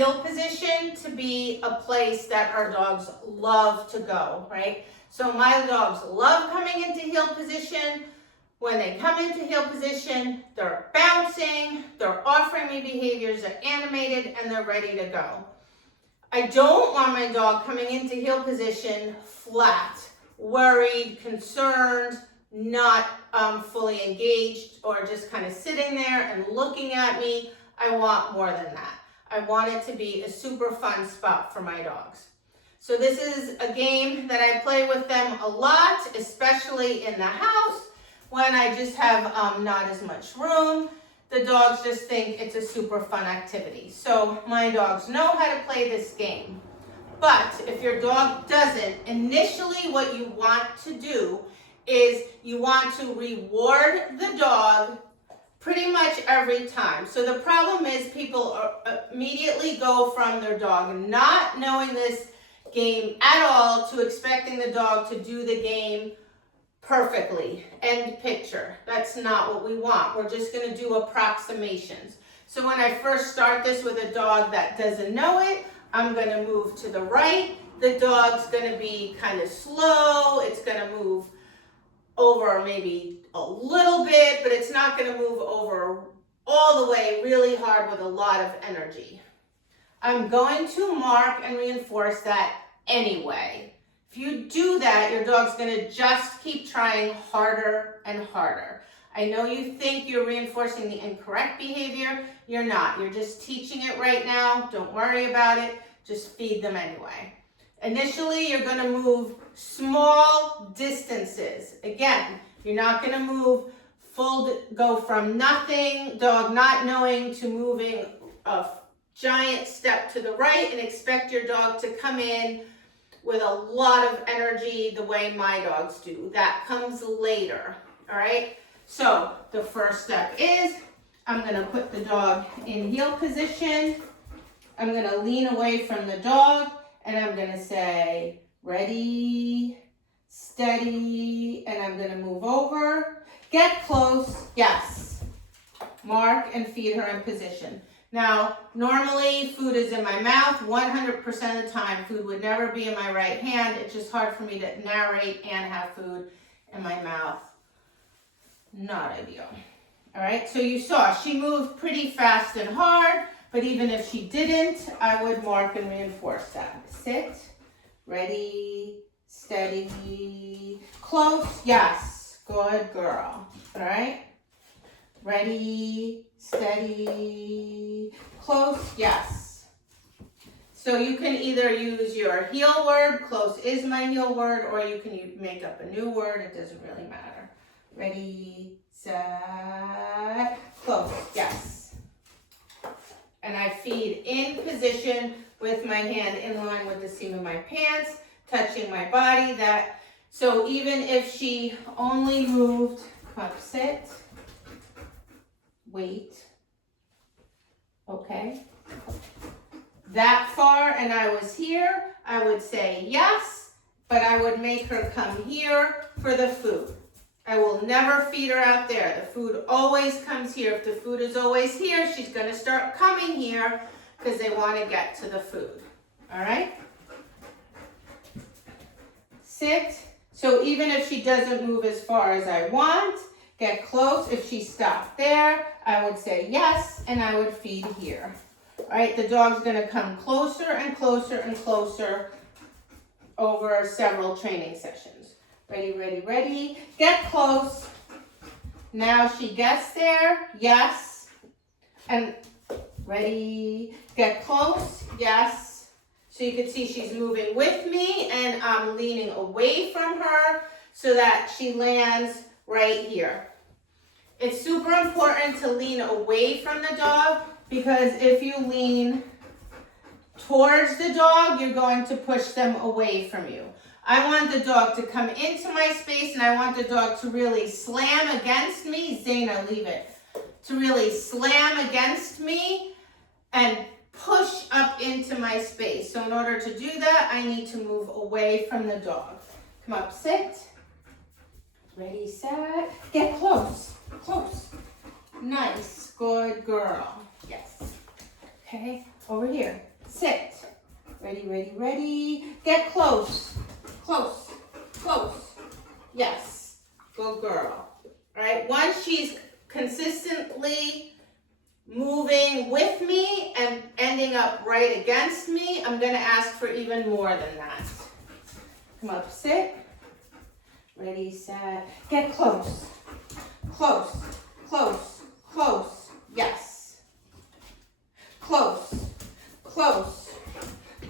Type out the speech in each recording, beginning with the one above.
heel position to be a place that our dogs love to go, right? So my dogs love coming into heel position. When they come into heel position, they're bouncing, they're offering me behaviors, they're animated, and they're ready to go. I don't want my dog coming into heel position flat, worried, concerned, not fully engaged, or just kind of sitting there and looking at me. I want more than that. I want it to be a super fun spot for my dogs. So this is a game that I play with them a lot, especially in the house when I just have not as much room. The dogs just think it's a super fun activity. So my dogs know how to play this game. But if your dog doesn't, initially what you want to do is you want to reward the dog pretty much every time. So the problem is people immediately go from their dog not knowing this game at all to expecting the dog to do the game perfectly. End picture. That's not what we want. We're just going to do approximations. So when I first start this with a dog that doesn't know it, I'm going to move to the right. The dog's going to be kind of slow. It's going to move over maybe a little bit, but it's not going to move over all the way really hard with a lot of energy. I'm going to mark and reinforce that anyway. If you do that, your dog's going to just keep trying harder and harder. I know you think you're reinforcing the incorrect behavior. You're not. You're just teaching it right now. Don't worry about it. Just feed them anyway. Initially, you're going to move small distances. Again, you're not going to move go from nothing, dog not knowing, to moving a giant step to the right and expect your dog to come in with a lot of energy the way my dogs do. That comes later, all right? So the first step is I'm going to put the dog in heel position. I'm going to lean away from the dog, and I'm going to say, ready, steady, and I'm going to move over. Get close, yes. Mark and feed her in position. Now, normally food is in my mouth 100% of the time. Food would never be in my right hand. It's just hard for me to narrate and have food in my mouth. Not ideal. All right, so you saw she moved pretty fast and hard, but even if she didn't, I would mark and reinforce that. Sit, ready, steady, close, yes, good girl. All right, ready, steady, close, yes. So you can either use your heel word, close is my heel word, or you can make up a new word, it doesn't really matter. Ready, set, close, yes. And I feed in position with my hand in line with the seam of my pants, touching my body. So even if she only moved, come up, sit, wait, okay, that far and I was here, I would say yes, but I would make her come here for the food. I will never feed her out there. The food always comes here. If the food is always here, she's going to start coming here because they want to get to the food. All right? Sit. So even if she doesn't move as far as I want, get close. If she stopped there, I would say yes, and I would feed here. All right? The dog's going to come closer and closer and closer over several training sessions. Ready, ready, ready. Get close. Now she gets there. Yes. And ready. Get close. Yes. So you can see she's moving with me and I'm leaning away from her so that she lands right here. It's super important to lean away from the dog because if you lean towards the dog, you're going to push them away from you. I want the dog to come into my space and I want the dog to really slam against me. Zayna, leave it. To really slam against me and push up into my space. So in order to do that, I need to move away from the dog. Come up, sit. Ready, set. Get close. Close. Nice. Good girl. Yes. Okay. Over here. sit. Ready, ready, ready. Get close, close, close. Yes, good girl. All right, once she's consistently moving with me and ending up right against me, I'm gonna ask for even more than that. Come up, sit. Ready, set, get close, close, close, close. Yes. Close, close,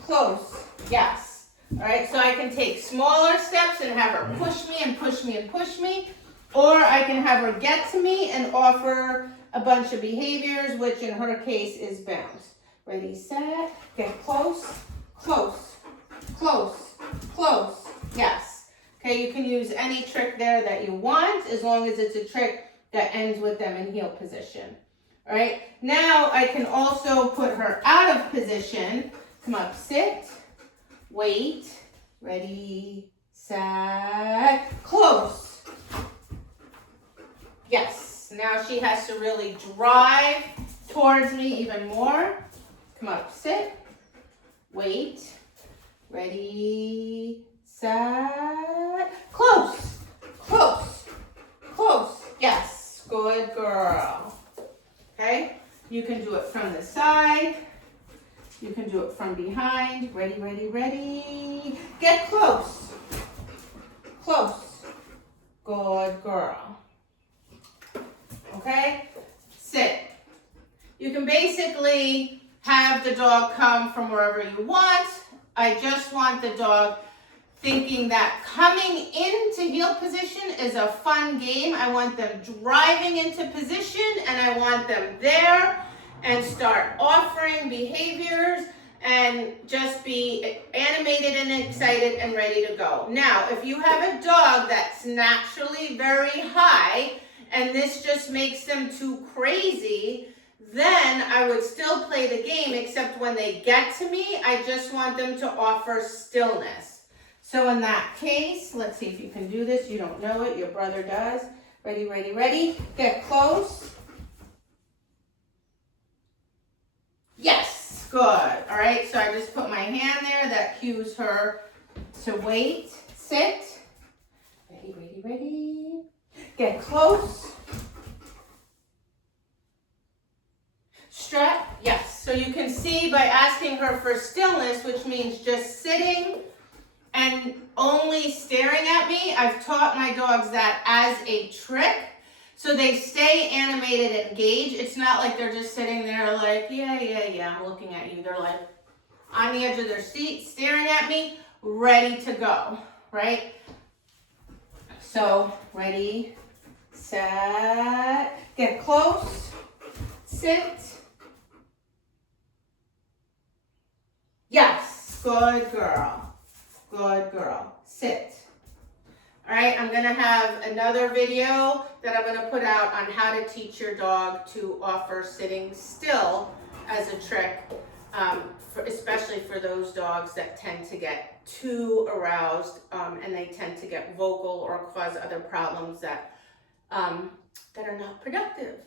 close. Yes. All right, so I can take smaller steps and have her push me and push me and push me, or I can have her get to me and offer a bunch of behaviors, which in her case is bounce. Ready, set, get close, close, close, close. Yes. Okay, you can use any trick there that you want, as long as it's a trick that ends with them in heel position. All right, now I can also put her out of position. Come up, sit, wait, ready, set, close. Yes, now she has to really drive towards me even more. Come up, sit, wait, ready, set, close, close, close. Yes, good girl. Okay, you can do it from the side. You can do it from behind. Ready, ready, ready. Get close. Close. Good girl. Okay, sit. You can basically have the dog come from wherever you want. I just want the dog thinking that coming into heel position is a fun game. I want them driving into position, and I want them there and start offering behaviors and just be animated and excited and ready to go. Now, if you have a dog that's naturally very high and this just makes them too crazy, then I would still play the game, except when they get to me, I just want them to offer stillness. So in that case, let's see if you can do this. You don't know it, your brother does. Ready, ready, ready. Get close. Yes, good. All right, so I just put my hand there. That cues her to wait, sit. Ready, ready, ready. Get close. Strut, yes. So you can see by asking her for stillness, which means just sitting and only staring at me. I've taught my dogs that as a trick. So they stay animated and engaged. It's not like they're just sitting there like, yeah, I'm looking at you. They're like on the edge of their seat, staring at me, ready to go, right? So ready, set, get close, sit. Yes, good girl, good girl, sit. All right, I'm gonna have another video that I'm gonna put out on how to teach your dog to offer sitting still as a trick, especially for those dogs that tend to get too aroused and they tend to get vocal or cause other problems that are not productive.